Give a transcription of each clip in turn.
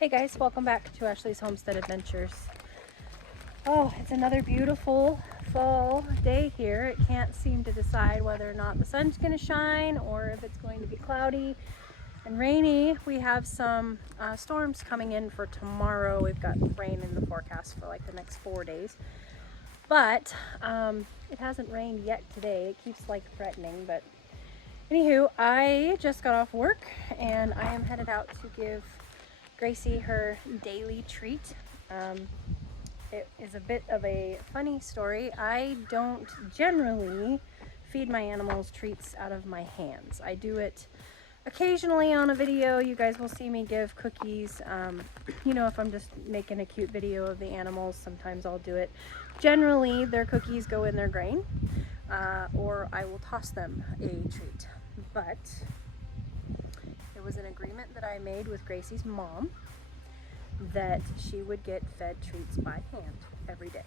Hey guys, welcome back to Ashley's Homestead Adventures. Oh, it's another beautiful fall day here. It can't seem to decide whether or not the sun's going to shine or if it's going to be cloudy and rainy. We have some storms coming in for tomorrow. We've got rain in the forecast for like the next 4 days. But it hasn't rained yet today. It keeps like threatening, but anywho, I just got off work and I am headed out to give Gracie her daily treat. It is a bit of a funny story. I don't generally feed my animals treats out of my hands. I do it occasionally on a video. You guys will see me give cookies. You know, if I'm just making a cute video of the animals, sometimes I'll do it. Generally, their cookies go in their grain, or I will toss them a treat. But it was an agreement that I made with Gracie's mom that she would get fed treats by hand every day.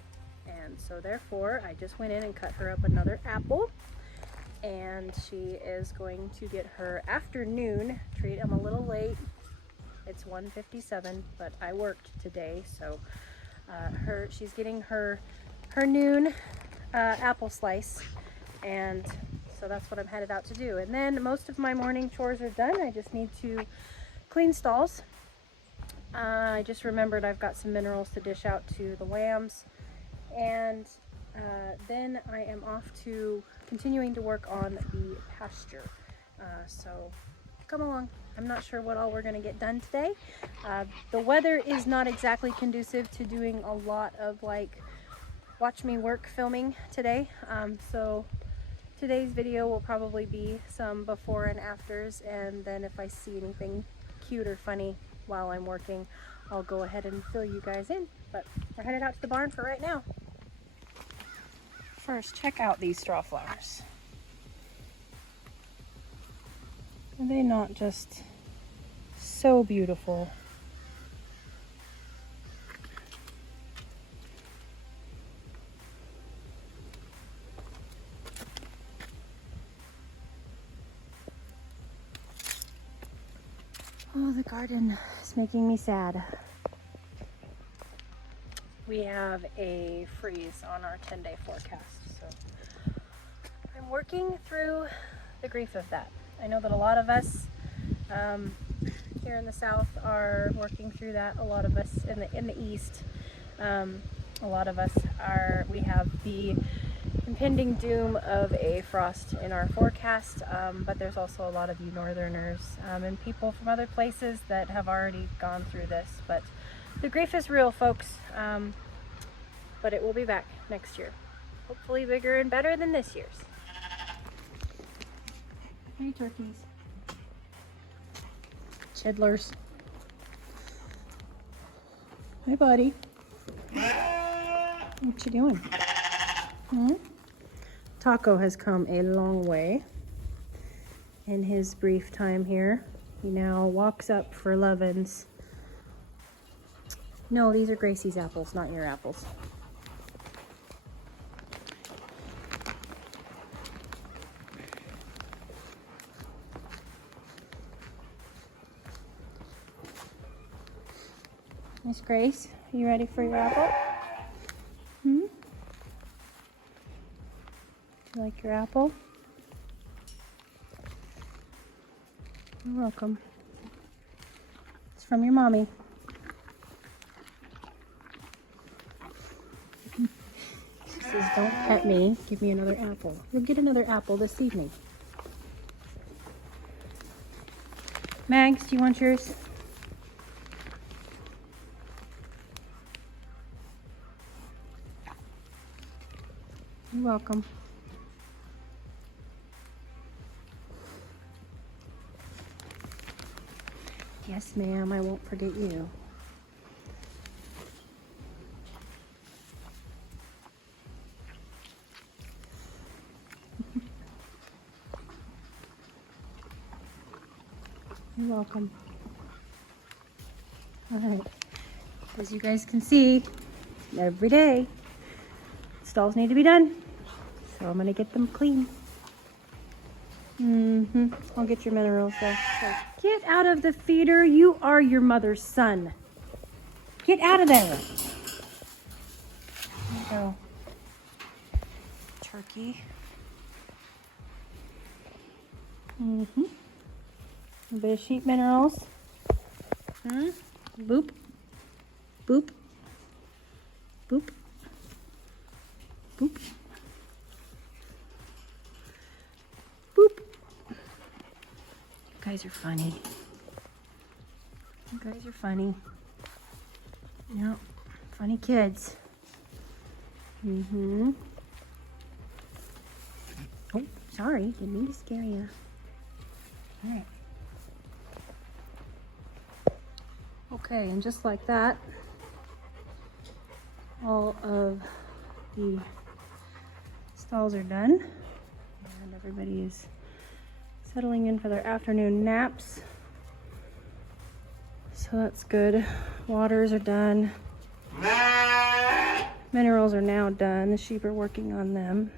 And so therefore, I just went in and cut her up another apple. And she is going to get her afternoon treat. I'm a little late. It's 1:57, but I worked today. So she's getting her noon apple slice. And so that's what I'm headed out to do. And then most of my morning chores are done. I just need to clean stalls. I just remembered I've got some minerals to dish out to the lambs. And then I am off to continuing to work on the pasture. So come along. I'm not sure what all we're going to get done today. The weather is not exactly conducive to doing a lot of like watch me work filming today. So today's video will probably be some before and afters, and then if I see anything cute or funny while I'm working, I'll go ahead and fill you guys in. But we're headed out to the barn for right now. First, check out these straw flowers. Are they not just so beautiful? Oh, the garden is making me sad. We have a freeze on our 10-day forecast, so I'm working through the grief of that. I know that a lot of us here in the south are working through that. A lot of us in the east, a lot of us we have the impending doom of a frost in our forecast, but there's also a lot of you northerners and people from other places that have already gone through this. But the grief is real, folks, but it will be back next year. Hopefully bigger and better than this year's. Hey, turkeys. Chidlers. Hi, buddy. What you doing? Taco has come a long way in his brief time here. He now walks up for lovin's. No, these are Gracie's apples, not your apples. Miss Grace, are you ready for your apple? You like your apple? You're welcome. It's from your mommy. She says, don't pet me. Give me another apple. You'll get another apple this evening. Mags, do you want yours? You're welcome. Yes, ma'am, I won't forget you. You're welcome. All right. As you guys can see, every day, stalls need to be done. So I'm gonna get them clean. I'll get your minerals though. So, get out of the feeder. You are your mother's son. Get out of there. There you go. Turkey. A bit of sheep minerals. Boop. Boop. Boop. Boop. Boop. You guys are funny. You guys are funny. Yeah, funny kids. Oh, sorry, didn't mean to scare you. All right. Okay, and just like that, all of the stalls are done, and everybody is settling in for their afternoon naps. So that's good. Waters are done. Minerals are now done. The sheep are working on them.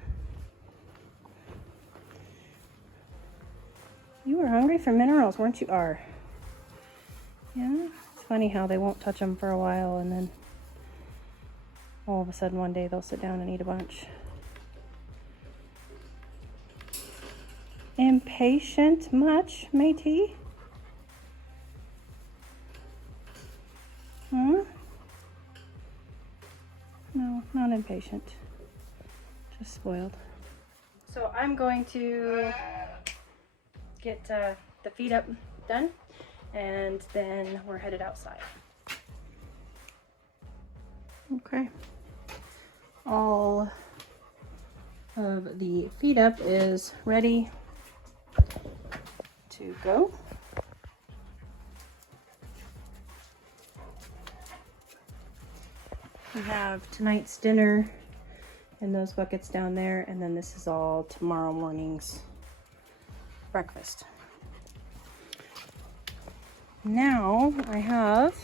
You were hungry for minerals, weren't you? Are. Yeah? It's funny how they won't touch them for a while and then all of a sudden one day they'll sit down and eat a bunch. Impatient much, matey? No, not impatient. Just spoiled. So I'm going to get the feed up done, and then we're headed outside. Okay. All of the feed up is ready to go. We have tonight's dinner in those buckets down there, and then this is all tomorrow morning's breakfast. Now I have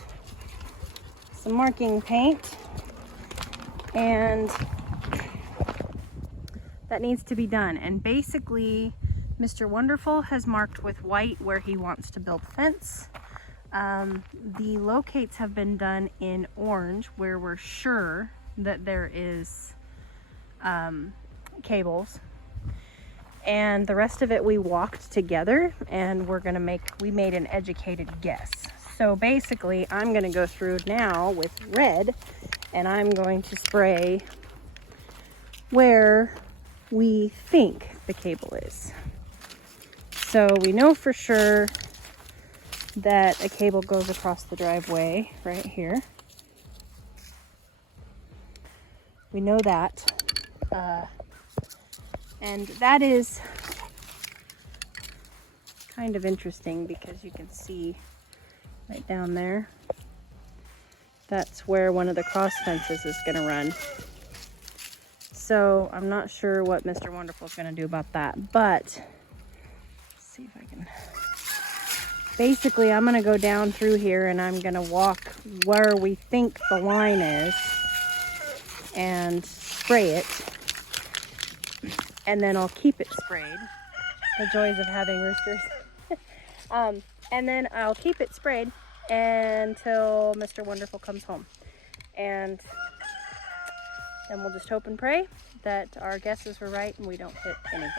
some marking paint, and that needs to be done. And basically, Mr. Wonderful has marked with white where he wants to build a fence. The locates have been done in orange where we're sure that there is cables, and the rest of it we walked together, and we made an educated guess. So basically I'm going to go through now with red, and I'm going to spray where we think the cable is. So we know for sure that a cable goes across the driveway right here. We know that. And that is kind of interesting because you can see right down there. That's where one of the cross fences is going to run. So I'm not sure what Mr. Wonderful is going to do about that, but let's see if I can. Basically, I'm going to go down through here and I'm going to walk where we think the line is and spray it. And then I'll keep it sprayed. The joys of having roosters. And then I'll keep it sprayed until Mr. Wonderful comes home. And then we'll just hope and pray that our guesses were right and we don't hit anything.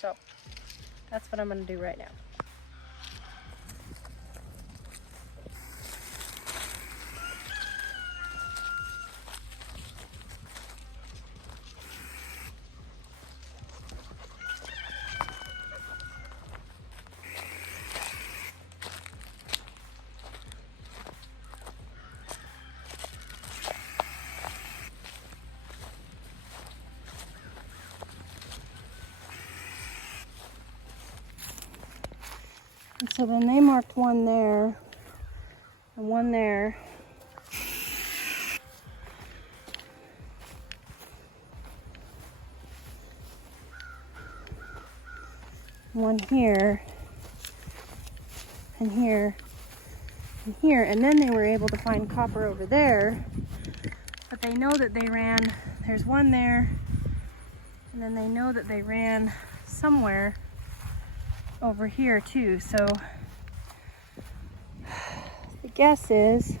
So that's what I'm going to do right now. And so then they marked one there and one there. One here and here and here, and then they were able to find copper over there, but they know that they ran, there's one there, and then they know that they ran somewhere over here too. So the guess is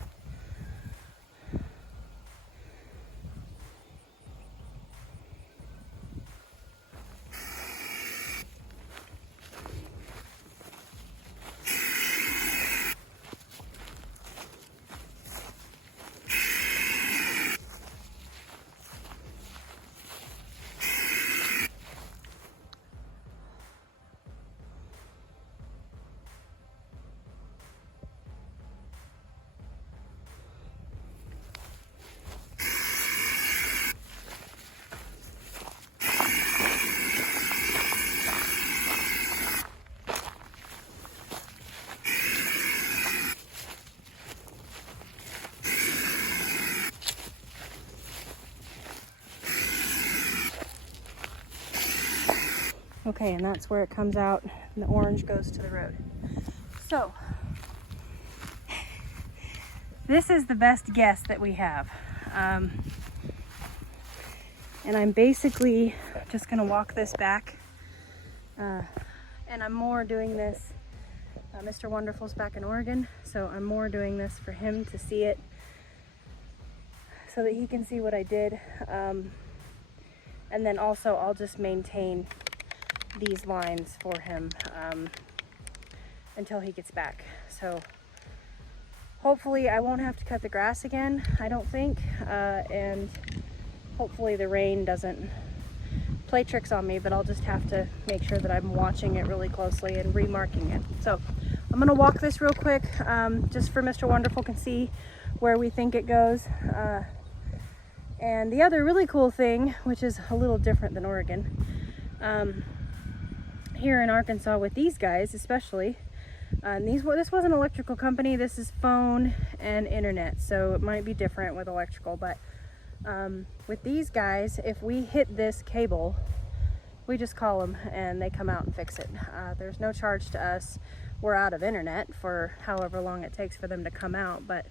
okay, and that's where it comes out, and the orange goes to the road. So this is the best guess that we have. And I'm basically just gonna walk this back. And I'm more doing this, Mr. Wonderful's back in Oregon, so I'm more doing this for him to see it, so that he can see what I did. And then also I'll just maintain these lines for him until he gets back. So hopefully I won't have to cut the grass again, I don't think, and hopefully the rain doesn't play tricks on me, but I'll just have to make sure that I'm watching it really closely and remarking it. So I'm gonna walk this real quick, just for Mr. Wonderful can see where we think it goes. And the other really cool thing, which is a little different than Oregon, here in Arkansas with these guys especially, this was an electrical company, this is phone and internet, so it might be different with electrical, but with these guys, if we hit this cable, we just call them and they come out and fix it. There's no charge to us. We're out of internet for however long it takes for them to come out, but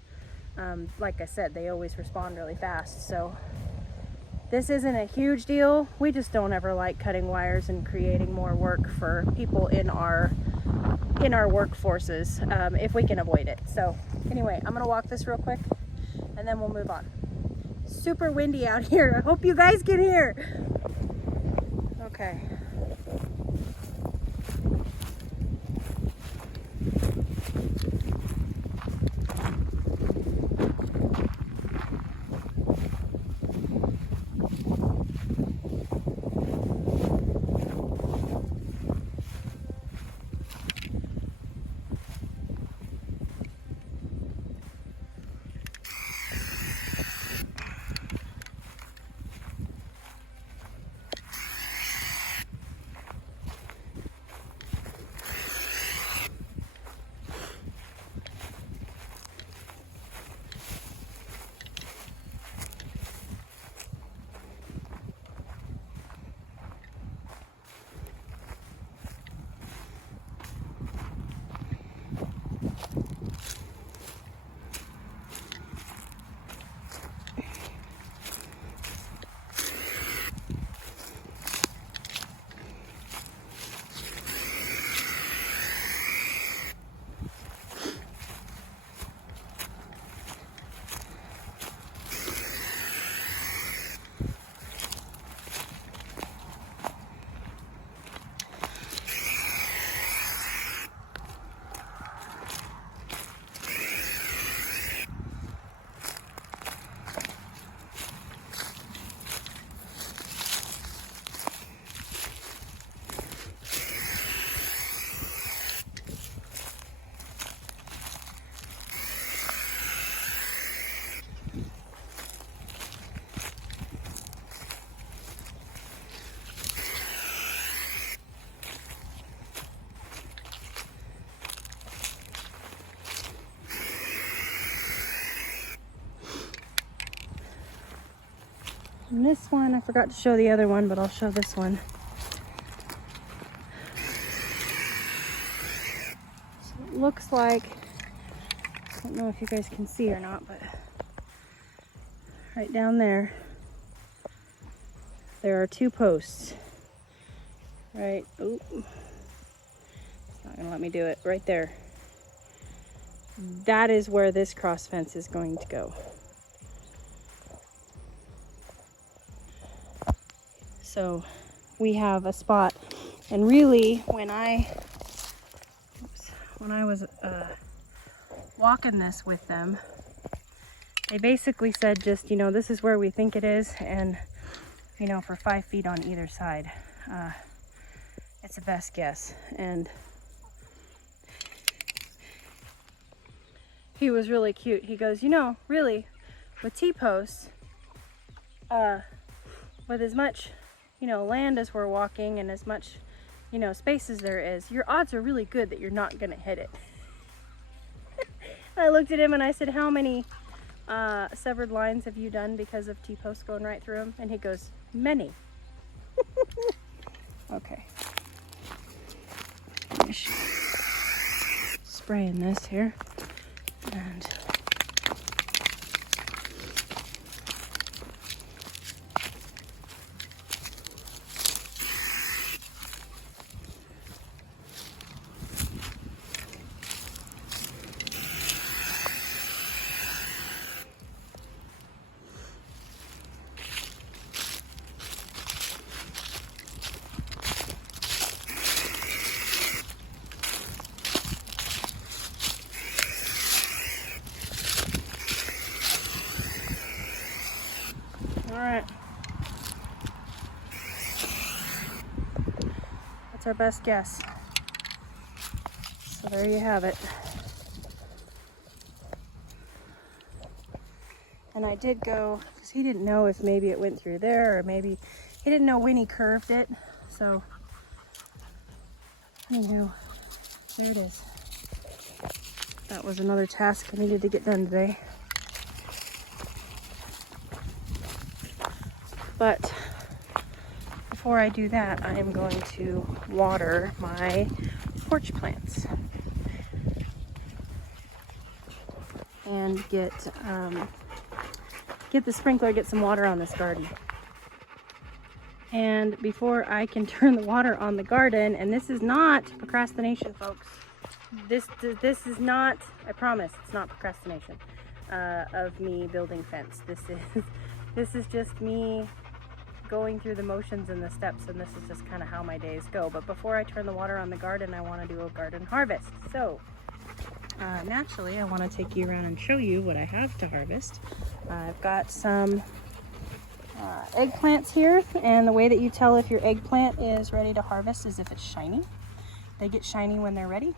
like I said, they always respond really fast. So this isn't a huge deal. We just don't ever like cutting wires and creating more work for people in our workforces, if we can avoid it. So anyway, I'm gonna walk this real quick and then we'll move on. Super windy out here. I hope you guys can hear. Okay. And this one, I forgot to show the other one, but I'll show this one. So it looks like, I don't know if you guys can see or not, but right down there, there are two posts. right, oh, it's not gonna let me do it, right there. That is where this cross fence is going to go. So we have a spot, and really when I was walking this with them, they basically said just, you know, this is where we think it is, and you know, for 5 feet on either side, it's the best guess. And he was really cute. He goes, you know, really, with T-posts, with as much, you know, land as we're walking and as much, you know, space as there is, your odds are really good that you're not gonna hit it. I looked at him and I said, how many severed lines have you done because of T-posts going right through them? And he goes, many. Okay. Finish spraying this here. And alright, that's our best guess. So there you have it. And I did go, because he didn't know if maybe it went through there, or maybe he didn't know when he curved it. So, anywho, there it is. That was another task I needed to get done today. But before I do that, I am going to water my porch plants and get the sprinkler, get some water on this garden. And before I can turn the water on the garden, and this is not procrastination, folks. This is not, I promise, it's not procrastination of me building fence. This is just me going through the motions and the steps, and this is just kind of how my days go. But before I turn the water on the garden, I want to do a garden harvest. So naturally, I want to take you around and show you what I have to harvest. I've got some eggplants here, and the way that you tell if your eggplant is ready to harvest is if it's shiny. They get shiny when they're ready.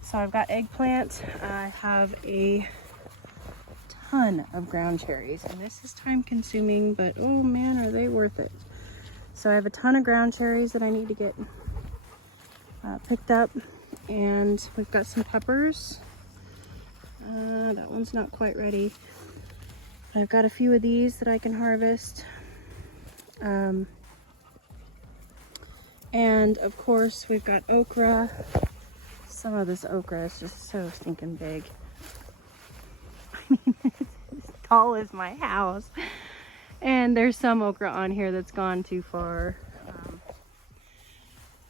So I've got eggplant. I have a ton of ground cherries, and this is time consuming, but oh man, are they worth it. So I have a ton of ground cherries that I need to get picked up, and we've got some peppers. That one's not quite ready. I've got a few of these that I can harvest. And of course we've got okra. Some of this okra is just so stinking big. I mean, it's as tall as my house. And there's some okra on here that's gone too far.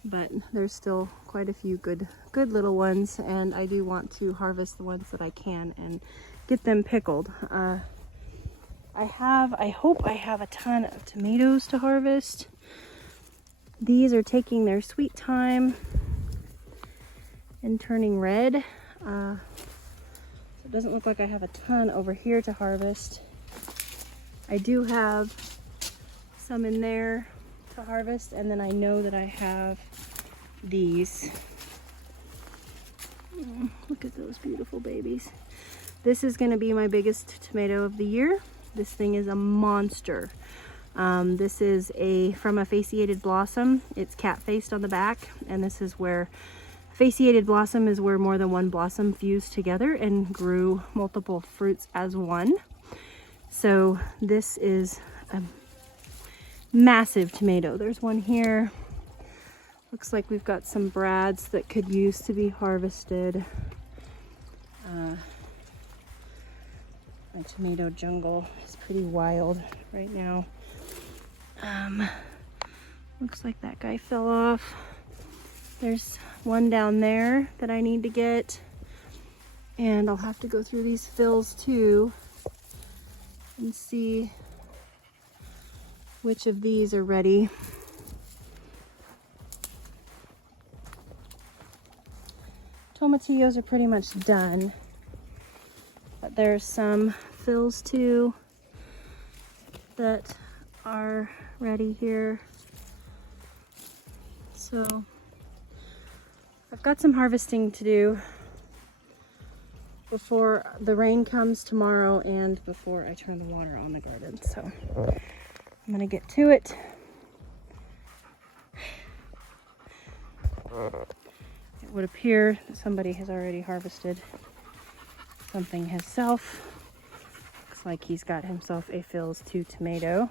But there's still quite a few good little ones, and I do want to harvest the ones that I can and get them pickled. I hope I have a ton of tomatoes to harvest. These are taking their sweet time and turning red. So it doesn't look like I have a ton over here to harvest. I do have some in there to harvest, and then I know that I have these. Look at those beautiful babies. This is going to be my biggest tomato of the year. This thing is a monster. This is from a fasciated blossom. It's cat-faced on the back, and this is where fasciated blossom is where more than one blossom fused together and grew multiple fruits as one. So this is a massive tomato. There's one here. Looks like we've got some brads that could use to be harvested. My tomato jungle is pretty wild right now. Looks like that guy fell off. There's one down there that I need to get. And I'll have to go through these fills too and see which of these are ready. Tomatillos are pretty much done, but there's some fills too that are ready here. So I've got some harvesting to do before the rain comes tomorrow and before I turn the water on the garden. So I'm gonna get to it. It would appear that somebody has already harvested something himself. Looks like he's got himself a Phil's 2 tomato.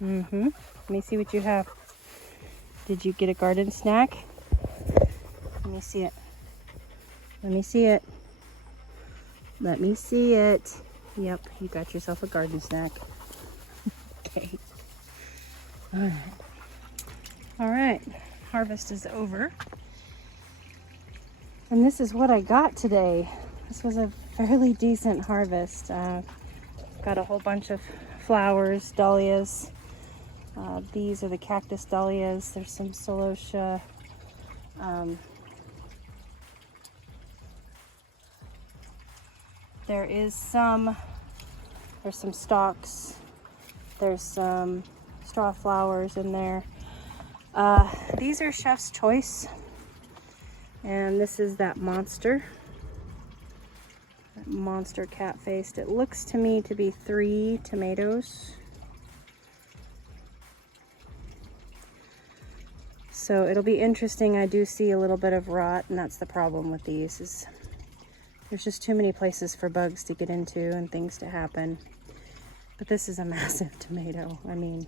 Let me see what you have. Did you get a garden snack? Let me see it. Let me see it. Let me see it. Yep, you got yourself a garden snack. Okay. All right. All right. Harvest is over. And this is what I got today. This was a fairly decent harvest. Got a whole bunch of flowers, dahlias. These are the cactus dahlias. There's some celosia. There's some stalks. There's some straw flowers in there. These are Chef's Choice. And this is that monster cat-faced. It looks to me to be 3 tomatoes. So it'll be interesting. I do see a little bit of rot, and that's the problem with these, is there's just too many places for bugs to get into and things to happen. But this is a massive tomato. I mean,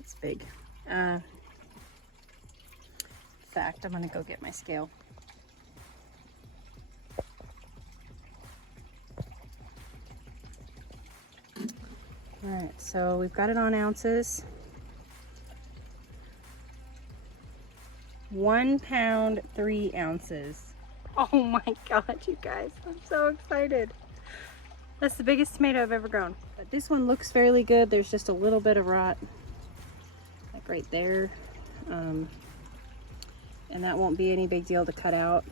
it's big. In fact, I'm gonna go get my scale. All right, so we've got it on ounces. 1 pound, 3 ounces. Oh my God, you guys, I'm so excited. That's the biggest tomato I've ever grown. But this one looks fairly good. There's just a little bit of rot, like right there. And that won't be any big deal to cut out.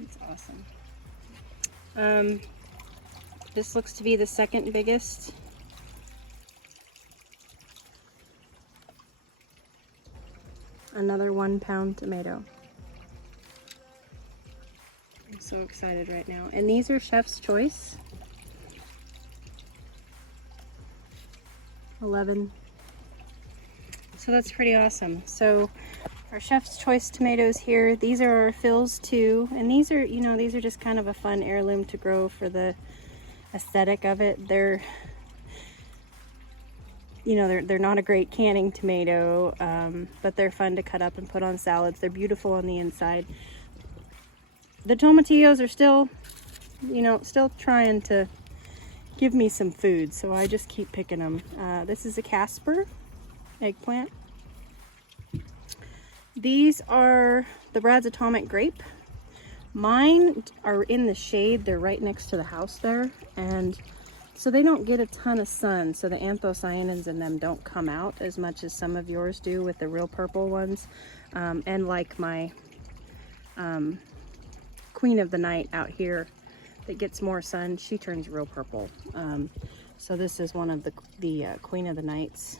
It's awesome. This looks to be the second biggest. Another 1 pound tomato. I'm so excited right now. And these are Chef's Choice. 11. So that's pretty awesome. So our Chef's Choice tomatoes here, these are our Phil's 2, and these are, you know, these are just kind of a fun heirloom to grow for the aesthetic of it. They're, you know, they're not a great canning tomato, but they're fun to cut up and put on salads. They're beautiful on the inside. The tomatillos are still, you know, still trying to give me some food, so I just keep picking them. This is a Casper eggplant. These are the Brad's Atomic Grape. Mine are in the shade. They're right next to the house there, and so they don't get a ton of sun, so the anthocyanins in them don't come out as much as some of yours do with the real purple ones. And like my Queen of the Night out here that gets more sun, she turns real purple. So this is one of the Queen of the Nights,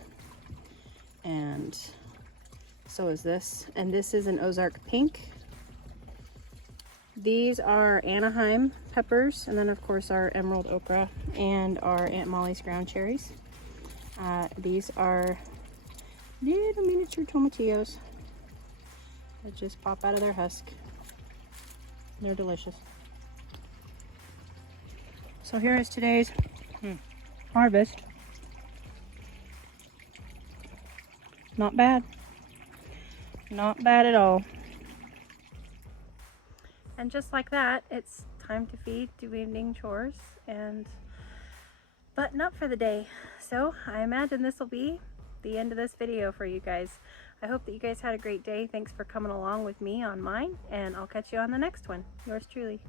and so is this. And this is an Ozark Pink. These are Anaheim peppers, and then of course our emerald okra and our Aunt Molly's ground cherries. These are little miniature tomatillos that just pop out of their husk. They're delicious. So here is today's harvest. Not bad. Not bad at all. And just like that, it's time to feed, do evening chores, and button up for the day. So I imagine this will be the end of this video for you guys. I hope that you guys had a great day. Thanks for coming along with me on mine, and I'll catch you on the next one. Yours truly.